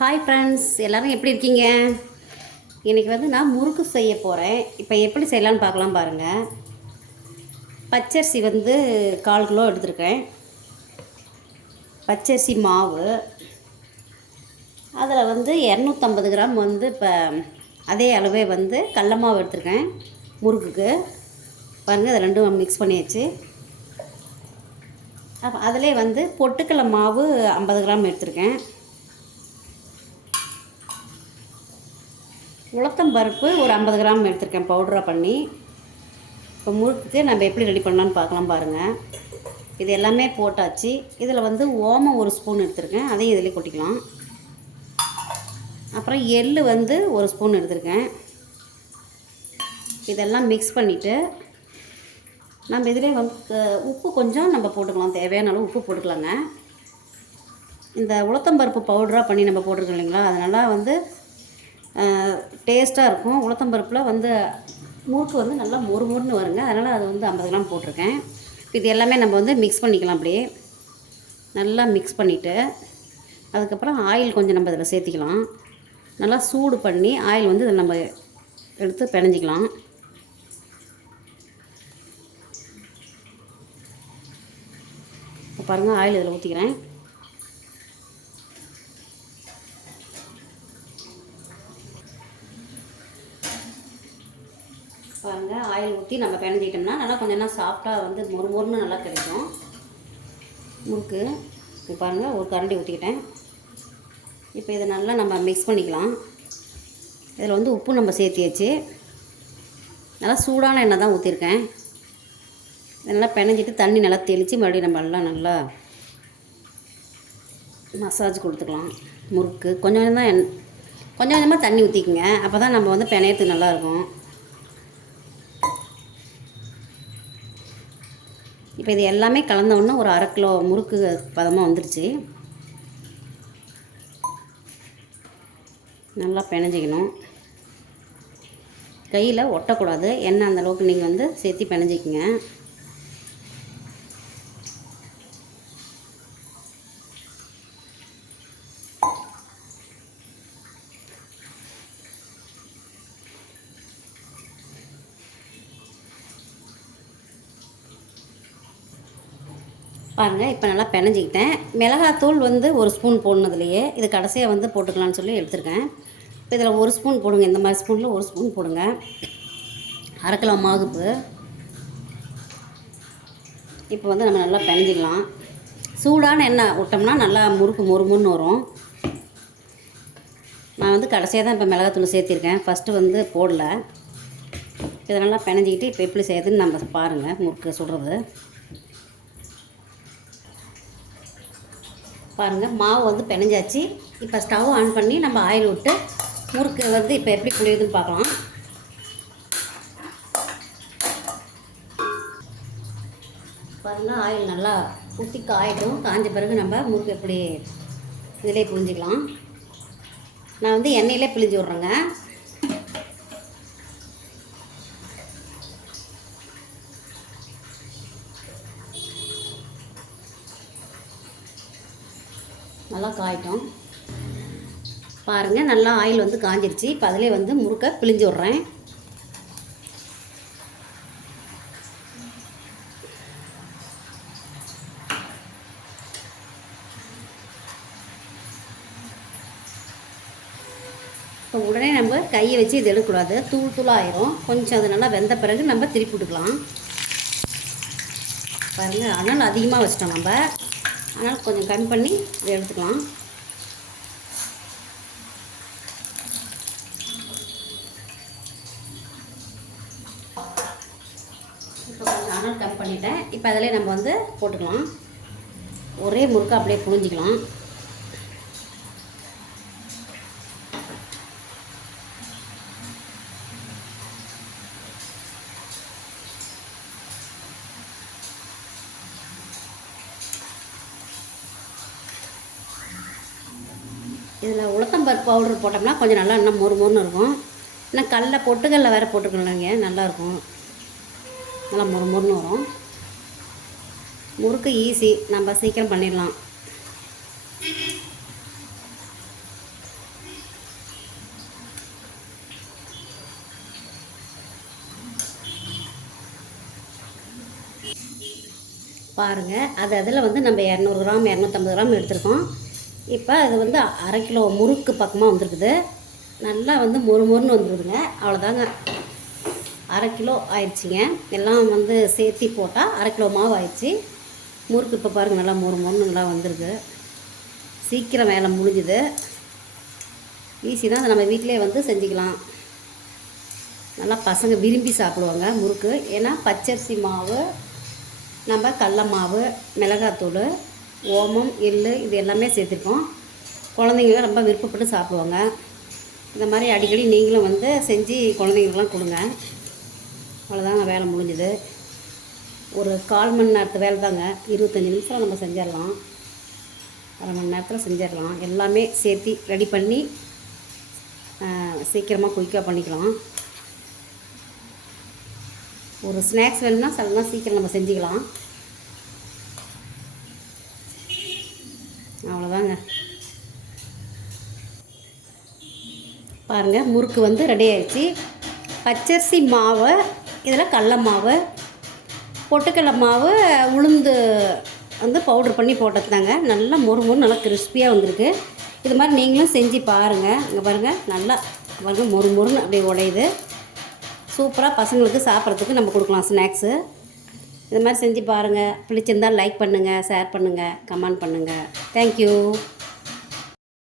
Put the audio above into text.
Hi friends, எல்லோரும் எப்படி இருக்கீங்க? இன்றைக்கி நான் முறுக்கு செய்ய போகிறேன். இப்போ எப்படி செய்யலான்னு பார்க்கலாம் பாருங்கள். பச்சரிசி 1/4 கிலோ எடுத்துருக்கேன். பச்சரிசி மாவு அதில் 250 கிராம் இப்போ அதே அளவே கடல மாவு எடுத்துருக்கேன் முறுக்குக்கு. பாருங்கள், அதை ரெண்டும் மிக்ஸ் பண்ணியாச்சு. அப்போ அதிலே பொட்டுக்கடலை மாவு 50 கிராம் எடுத்துருக்கேன். உளுத்தம் பருப்பு ஒரு 50 கிராம் எடுத்துருக்கேன் பவுடராக பண்ணி. இப்போ முறுக்குக்கு நம்ம எப்படி ரெடி பண்ணலான்னு பார்க்கலாம் பாருங்கள். இது எல்லாமே போட்டாச்சு. இதில் ஓமம் ஒரு ஸ்பூன் எடுத்துருக்கேன், அதையும் இதிலே கொட்டிக்கலாம். அப்புறம் எள் ஒரு ஸ்பூன் எடுத்துருக்கேன். இதெல்லாம் மிக்ஸ் பண்ணிவிட்டு நம்ம இதிலே உப்பு கொஞ்சம் நம்ம போட்டுக்கலாம், தேவையான அளவு உப்பு போட்டுக்கலாங்க. இந்த உளுத்தம்பருப்பு பவுடராக பண்ணி நம்ம போட்டிருக்கோம் இல்லைங்களா, அதனால் டேஸ்ட்டாக இருக்கும். உளுத்தம்பருப்பில் முறுக்கு நல்லா மொறுமொறுன்னு வருங்க. அதனால் அது 50 கிராம் போட்டிருக்கேன். இது எல்லாமே நம்ம மிக்ஸ் பண்ணிக்கலாம். அப்படியே நல்லா மிக்ஸ் பண்ணிவிட்டு அதுக்கப்புறம் ஆயில் கொஞ்சம் நம்ம இதில் சேர்த்திக்கலாம். நல்லா சூடு பண்ணி ஆயில் இதில் நம்ம எடுத்து பிணைஞ்சிக்கலாம். இப்போ பாருங்கள், ஆயில் இதில் ஊற்றிக்கிறேன். பாருங்கள், ஆயில் ஊற்றி நம்ம பிணைஞ்சிக்கிட்டோம்னா நல்லா கொஞ்சம் சாஃப்டாக மொறுமொறுன்னு நல்லா கிடைக்கும் முறுக்கு. இப்போ பாருங்கள், ஒரு கரண்டி ஊற்றிக்கிட்டேன். இப்போ இதை நல்லா நம்ம மிக்ஸ் பண்ணிக்கலாம். இதில் உப்பு நம்ம சேர்த்தியாச்சு. நல்லா சூடான எண்ணெய் தான் ஊற்றிருக்கேன். நல்லா பிணைஞ்சிட்டு தண்ணி நல்லா தெளித்து மறுபடியும் நம்ம நல்லா மசாஜ் கொடுத்துக்கலாம். முறுக்கு கொஞ்சம் கொஞ்சமாக தண்ணி ஊற்றிக்குங்க. அப்போ தான் நம்ம பிணையத்துக்கு நல்லாயிருக்கும். இப்போ இது எல்லாமே கலந்தோடனே ஒரு 1/2 கிலோ முறுக்கு பதமாக வந்துடுச்சு. நல்லா பிணைஞ்சிக்கணும். கையில் ஒட்டக்கூடாது. எண்ணெய் அந்தளவுக்கு நீங்கள் சேர்த்து பிணைஞ்சிக்கங்க. பாருங்கள், இப்போ நல்லா பிணைஞ்சிக்கிட்டேன். மிளகாத்தூள் ஒரு ஸ்பூன் போடணுதுலையே, இது கடைசியாக போட்டுக்கலான்னு சொல்லி எடுத்துருக்கேன். இப்போ இதில் ஒரு ஸ்பூன் போடுங்க. இந்த மாதிரி ஸ்பூனில் ஒரு ஸ்பூன் போடுங்க. 1/2 கிலோ மாவுப்பு. இப்போ நம்ம நல்லா பிணைஞ்சிக்கலாம். சூடான எண்ணெய் விட்டோம்னா நல்லா முறுக்கு மொறுமொறுன்னு வரும். நான் கடைசியாக தான் இப்போ மிளகாத்தூள் சேர்த்திருக்கேன், ஃபஸ்ட்டு போடல. இதை நல்லா பிணைஞ்சிக்கிட்டு இப்போ எப்படி செய்யுதுன்னு நம்ம பாருங்கள். முறுக்கு சுடுறது பாருங்கள். மாவு பிணைஞ்சாச்சு. இப்போ ஸ்டவ் ஆன் பண்ணி நம்ம ஆயில் விட்டு முறுக்கு இப்போ எப்படி புளியுதுன்னு பார்க்கலாம். பாருங்கள், ஆயில் நல்லா ஊற்றி காயட்டும். காய்ஞ்ச பிறகு நம்ம முறுக்கு எப்படி இதிலே புளிஞ்சிக்கலாம். நான் எண்ணெயிலே பிழிஞ்சு விட்றேங்க. நல்லா காயட்டும். பாருங்கள், நல்லா ஆயில் காஞ்சிருச்சு. இப்போ அதிலே முறுக்கை பிழிஞ்சு விட்றேன். இப்போ உடனே நம்ம கையை வச்சு இது எடுக்கக்கூடாது, தூள் தூளாகிடும். கொஞ்சம் அது நல்லா வெந்த பிறகு நம்ம திருப்பி விட்டுக்கலாம். பாருங்கள், அதனால் அதிகமாக வச்சிட்டோம் நம்ம, அதனால் கொஞ்சம் கம்மி பண்ணி இதை எடுத்துக்கலாம். இப்போ கொஞ்சம் அனல் கம்மி பண்ணிட்டேன். இப்போ அதிலே நம்ம போட்டுக்கலாம். ஒரே முறுக்கு அப்படியே புழிஞ்சிக்கலாம். இதில் உளுத்தம்பருப்பு பவுட்ரு போட்டோம்னா கொஞ்சம் நல்லா இன்னும் மொறுமொறுன்னு இருக்கும். இன்னும் பொட்டுக்கல்ல வேறு போட்டுக்கலாங்க, நல்லாயிருக்கும். நல்லா மொறுமொறுன்னு வரும். முறுக்கு ஈஸி, நம்ம சீக்கிரம் பண்ணிடலாம். பாருங்கள். அதில் வந்து நம்ம 200 கிராம் 250 கிராம் எடுத்துருக்கோம். இப்போ அது வந்து 1/2 கிலோ முறுக்கு பக்கமாக வந்துருக்குது. நல்லா வந்து மொறு மொறுன்னு வந்துருக்குதுங்க. அவ்வளோதாங்க, 1/2 கிலோ ஆயிடுச்சுங்க. எல்லாம் வந்து சேர்த்தி போட்டால் 1/2 கிலோ மாவு ஆயிடுச்சு. முறுக்கு இப்போ பாருங்கள் நல்லா மொறு மொறுன்னு நல்லா வந்திருக்கு. சீக்கிரம் வேலை முடிஞ்சுது. ஈஸி தான், அதை நம்ம வீட்டிலே வந்து செஞ்சுக்கலாம். நல்லா பசங்க விரும்பி சாப்பிடுவாங்க முறுக்கு. ஏன்னா பச்சரிசி மாவு, நம்ம கடல மாவு, மிளகாத்தூள், ஓமம், எள்ளு இது எல்லாமே சேர்த்துருக்கோம். குழந்தைங்க ரொம்ப விருப்பப்பட்டு சாப்பிடுவாங்க. இந்த மாதிரி அடிக்கடி நீங்களும் வந்து செஞ்சு குழந்தைங்களுக்கெல்லாம் கொடுங்க. அவ்வளோதாங்க, வேலை முடிஞ்சுது. ஒரு 1/4 மணி நேரத்து வேலை தாங்க. 25 நிமிஷம் நம்ம செஞ்சிடலாம். 1/2 மணி நேரத்தில் செஞ்சிடலாம். எல்லாமே சேர்த்து ரெடி பண்ணி சீக்கிரமாக குயிக்காக பண்ணிக்கலாம். ஒரு ஸ்நாக்ஸ் வேணும்னா சிலலாம் சீக்கிரம் நம்ம செஞ்சுக்கலாம். அவ்வளோதாங்க. பாருங்கள், முறுக்கு வந்து ரெடி ஆயிடுச்சு. பச்சரிசி மாவு, இதில் கடல மாவு, பொட்டுக்கடலை மாவு, உளுந்து வந்து பவுட்ரு பண்ணி போட்டதுதாங்க. நல்லா மொறு மொறு நல்லா கிறிஸ்பியாக வந்திருக்கு. இது மாதிரி நீங்களும் செஞ்சு பாருங்கள். இங்கே பாருங்கள், நல்லா பாருங்கள் மொறு மொறுன்னு அப்படியே உடையுது. சூப்பராக பசங்களுக்கு சாப்பிட்றதுக்கு நம்ம கொடுக்கலாம் ஸ்நாக்ஸு. இது மாதிரி செஞ்சு பாருங்கள். பிடிச்சிருந்தால் லைக் பண்ணுங்கள், ஷேர் பண்ணுங்கள், கமெண்ட் பண்ணுங்கள். தேங்க்யூ.